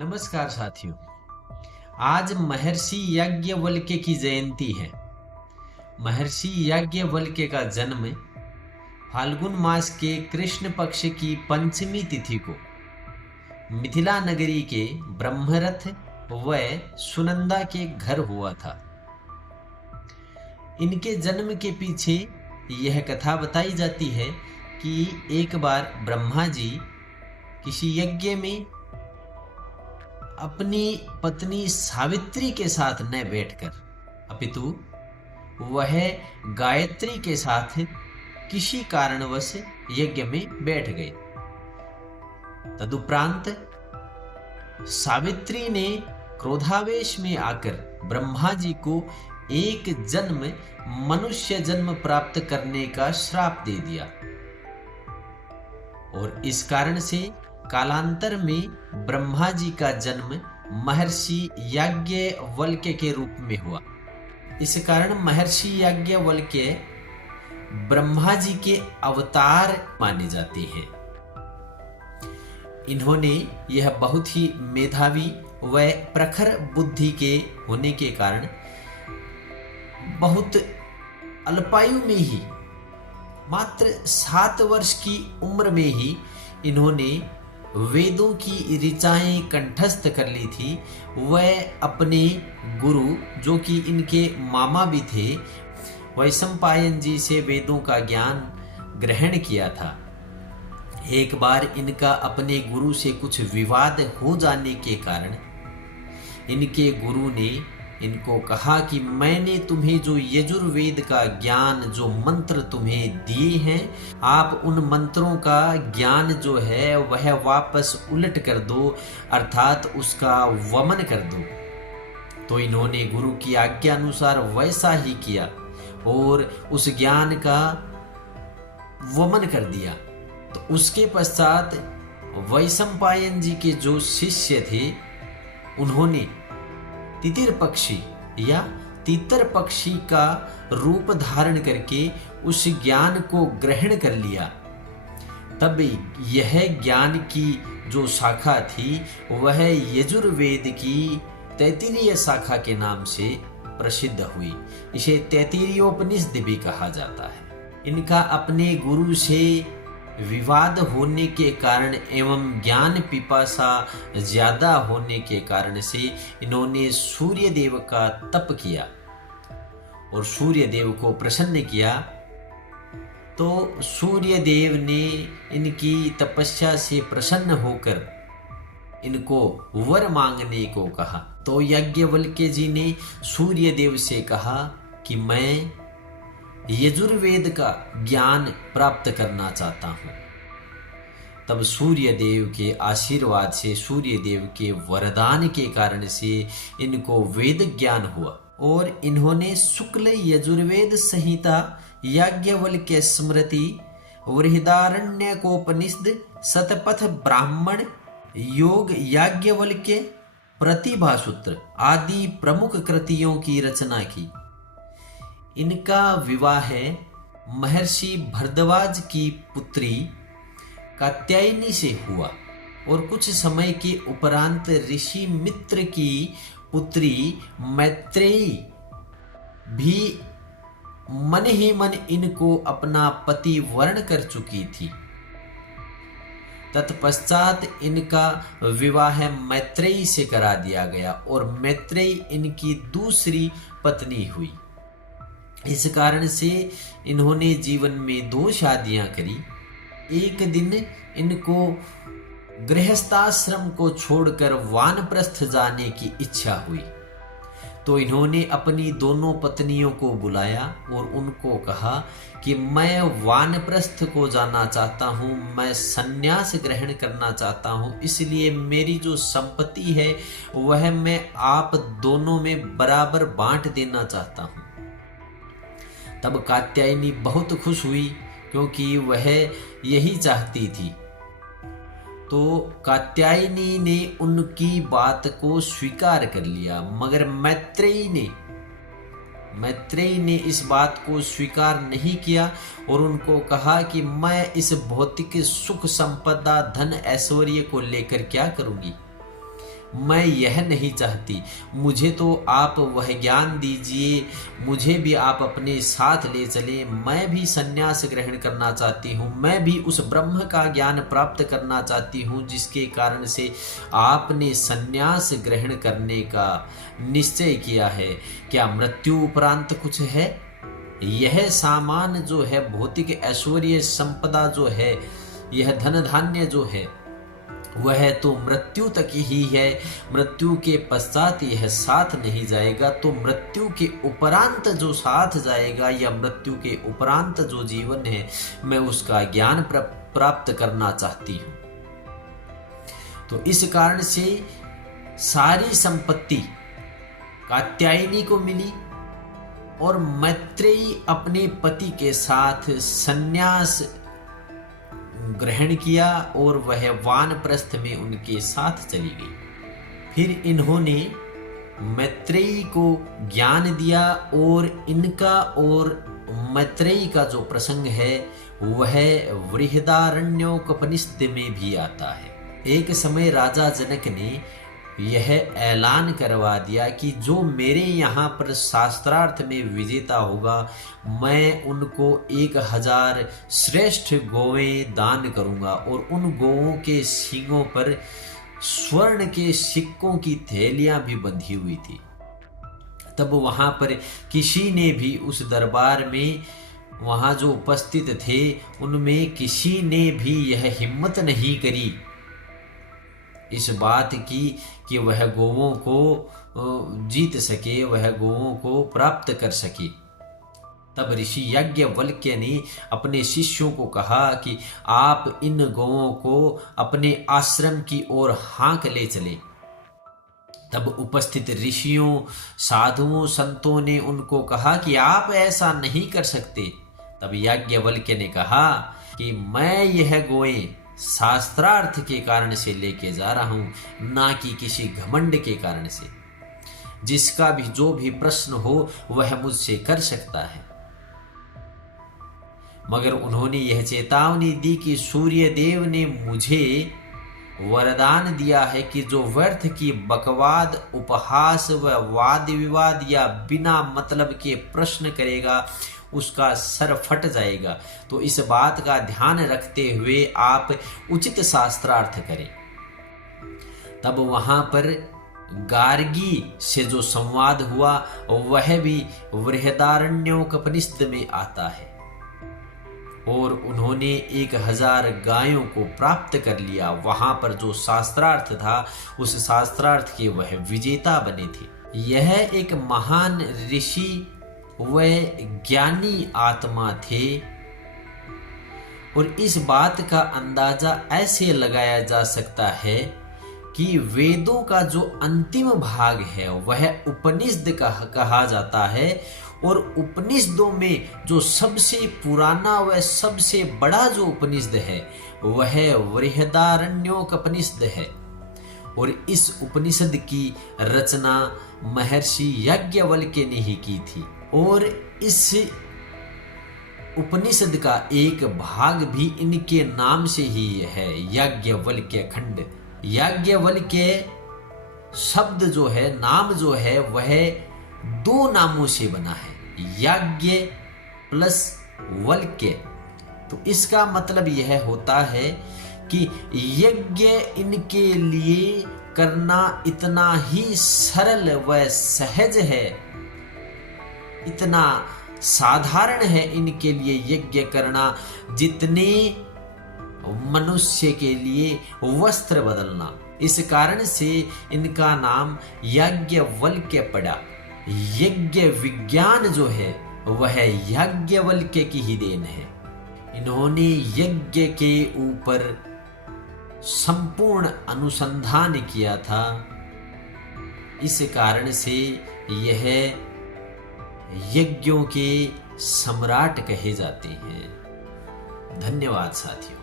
नमस्कार साथियों। आज महर्षि याज्ञवल्क्य की जयंती है। महर्षि याज्ञवल्क्य का जन्म फाल्गुन मास के कृष्ण पक्ष की पंचमी तिथि को मिथिला नगरी के ब्रह्मरथ व सुनंदा के घर हुआ था। इनके जन्म के पीछे यह कथा बताई जाती है कि एक बार ब्रह्मा जी किसी यज्ञ में अपनी पत्नी सावित्री के साथ न बैठकर अपितु वह गायत्री के साथ किसी कारणवश यज्ञ में बैठ गए। तदुपरांत सावित्री ने क्रोधावेश में आकर ब्रह्मा जी को एक जन्म मनुष्य जन्म प्राप्त करने का श्राप दे दिया और इस कारण से कालांतर में ब्रह्मा जी का जन्म महर्षि याज्ञवल्क्य के रूप में हुआ। इस कारण महर्षि याज्ञवल्क्य ब्रह्मा जी के अवतार माने जाते हैं। इन्होंने यह बहुत ही मेधावी व प्रखर बुद्धि के होने के कारण बहुत अल्पायु में ही मात्र 7 वर्ष की उम्र में ही इन्होंने वेदों की ऋचाएं कंठस्थ कर ली थी। वह अपने गुरु जो कि इनके मामा भी थे वैशंपायन जी से वेदों का ज्ञान ग्रहण किया था। एक बार इनका अपने गुरु से कुछ विवाद हो जाने के कारण इनके गुरु ने इनको कहा कि मैंने तुम्हें जो यजुर्वेद का ज्ञान जो मंत्र तुम्हें दिए हैं, आप उन मंत्रों का ज्ञान जो है वह वापस उलट कर दो, अर्थात उसका वमन कर दो। तो इन्होंने गुरु की आज्ञा अनुसार वैसा ही किया और उस ज्ञान का वमन कर दिया। तो उसके पश्चात वैशंपायन जी के जो शिष्य थे उन्होंने तितिर पक्षी या तीतर पक्षी का रूप धारण करके उस ज्ञान को ग्रहण कर लिया। तब यह ज्ञान की जो शाखा थी वह यजुर्वेद की तैत्तिरीय शाखा के नाम से प्रसिद्ध हुई। इसे तैत्तिरीयोपनिषद भी कहा जाता है। इनका अपने गुरु से विवाद होने के कारण एवं ज्ञान पिपासा ज्यादा होने के कारण से इन्होंने सूर्य देव का तप किया और सूर्य देव को प्रसन्न किया। तो सूर्य देव ने इनकी तपस्या से प्रसन्न होकर इनको वर मांगने को कहा। तो याज्ञवल्क्य जी ने सूर्य देव से कहा कि मैं यजुर्वेद का ज्ञान प्राप्त करना चाहता हूं। तब सूर्य देव के आशीर्वाद से, सूर्य देव के वरदान के कारण से इनको वेद ज्ञान हुआ और इन्होंने शुक्ल यजुर्वेद संहिता, याज्ञवल्क्य स्मृति, बृहदारण्यकोपनिषद, शतपथ ब्राह्मण, योग याज्ञवल्क्य, प्रतिभा सूत्र आदि प्रमुख कृतियों की रचना की। इनका विवाह महर्षि भरद्वाज की पुत्री कात्यायनी से हुआ और कुछ समय के उपरांत ऋषि मित्र की पुत्री मैत्रेयी भी मन ही मन इनको अपना पति वर्ण कर चुकी थी। तत्पश्चात इनका विवाह मैत्रेयी से करा दिया गया और मैत्रेयी इनकी दूसरी पत्नी हुई। इस कारण से इन्होंने जीवन में 2 शादियां करी। एक दिन इनको गृहस्थाश्रम को छोड़कर वानप्रस्थ जाने की इच्छा हुई। तो इन्होंने अपनी दोनों पत्नियों को बुलाया और उनको कहा कि मैं वानप्रस्थ को जाना चाहता हूँ, मैं संन्यास ग्रहण करना चाहता हूँ, इसलिए मेरी जो संपत्ति है वह मैं आप दोनों में बराबर बांट देना चाहता हूँ। तब कात्यायनी बहुत खुश हुई क्योंकि वह यही चाहती थी। तो कात्यायनी ने उनकी बात को स्वीकार कर लिया, मगर मैत्रेयी ने इस बात को स्वीकार नहीं किया और उनको कहा कि मैं इस भौतिक सुख संपदा धन ऐश्वर्य को लेकर क्या करूंगी, मैं यह नहीं चाहती। मुझे तो आप वह ज्ञान दीजिए, मुझे भी आप अपने साथ ले चले। मैं भी संन्यास ग्रहण करना चाहती हूँ, मैं भी उस ब्रह्म का ज्ञान प्राप्त करना चाहती हूँ जिसके कारण से आपने संन्यास ग्रहण करने का निश्चय किया है। क्या मृत्यु उपरांत कुछ है? यह सामान जो है, भौतिक ऐश्वर्य संपदा जो है, यह धन धान्य जो है, वह तो मृत्यु तक ही है। मृत्यु के पश्चात यह साथ नहीं जाएगा। तो मृत्यु के उपरांत जो साथ जाएगा या मृत्यु के उपरांत जो जीवन है, मैं उसका ज्ञान प्राप्त करना चाहती हूँ। तो इस कारण से सारी संपत्ति कात्यायनी को मिली और मैत्रेयी अपने पति के साथ संन्यास ग्रहण किया और वह वानप्रस्थ में उनके साथ चली गई। फिर इन्होंने मैत्रेयी को ज्ञान दिया और इनका और मैत्रेयी का जो प्रसंग है वह बृहदारण्योपनिषद में भी आता है। एक समय राजा जनक ने यह ऐलान करवा दिया कि जो मेरे यहाँ पर शास्त्रार्थ में विजेता होगा, मैं उनको 1000 श्रेष्ठ गौएं दान करूंगा और उन गौओं के सींगों पर स्वर्ण के सिक्कों की थैलियां भी बंधी हुई थी। तब वहां पर किसी ने भी उस दरबार में, वहां जो उपस्थित थे उनमें किसी ने भी यह हिम्मत नहीं करी इस बात की कि वह गौओं को जीत सके, वह गौओं को प्राप्त कर सके। तब ऋषि याज्ञवल्क्य ने अपने शिष्यों को कहा कि आप इन गौओं को अपने आश्रम की ओर हाँक ले चले। तब उपस्थित ऋषियों, साधुओं, संतों ने उनको कहा कि आप ऐसा नहीं कर सकते। तब याज्ञवल्क्य ने कहा कि मैं यह गौएं शास्त्रार्थ के कारण से लेके जा रहा हूं, ना कि किसी घमंड के कारण से। जिसका भी जो भी प्रश्न हो वह मुझसे कर सकता है। मगर उन्होंने यह चेतावनी दी कि सूर्य देव ने मुझे वरदान दिया है कि जो व्यर्थ की बकवाद, उपहास व वाद विवाद या बिना मतलब के प्रश्न करेगा उसका सर फट जाएगा। तो इस बात का ध्यान रखते हुए आप उचित शास्त्रार्थ करें। तब वहां पर गार्गी से जो संवाद हुआ वह भी बृहदारण्योपनिषद में आता है और उन्होंने 1000 गायों को प्राप्त कर लिया। वहां पर जो शास्त्रार्थ था उस शास्त्रार्थ के वह विजेता बने थे। यह एक महान ऋषि वे ज्ञानी आत्मा थे और इस बात का अंदाजा ऐसे लगाया जा सकता है कि वेदों का जो अंतिम भाग है वह उपनिषद कहा जाता है और उपनिषदों में जो सबसे पुराना व सबसे बड़ा जो उपनिषद है वह बृहदारण्योपनिषद है। और इस उपनिषद की रचना महर्षि याज्ञवल्क्य ने ही की थी और इस उपनिषद का एक भाग भी इनके नाम से ही है, याज्ञवल्क्य खंड। याज्ञवल्क्य शब्द जो है, नाम जो है वह 2 नामों से बना है, याज्ञ प्लस वल्क्य। तो इसका मतलब यह होता है कि यज्ञ इनके लिए करना इतना ही सरल व सहज है, इतना साधारण है इनके लिए यज्ञ करना जितने मनुष्य के लिए वस्त्र बदलना। इस कारण से इनका नाम याज्ञवल्क्य पड़ा। यज्ञ विज्ञान जो है वह याज्ञवल्क्य की ही देन है। इन्होंने यज्ञ के ऊपर संपूर्ण अनुसंधान किया था। इस कारण से यह यज्ञों के सम्राट कहे जाते हैं। धन्यवाद साथियों।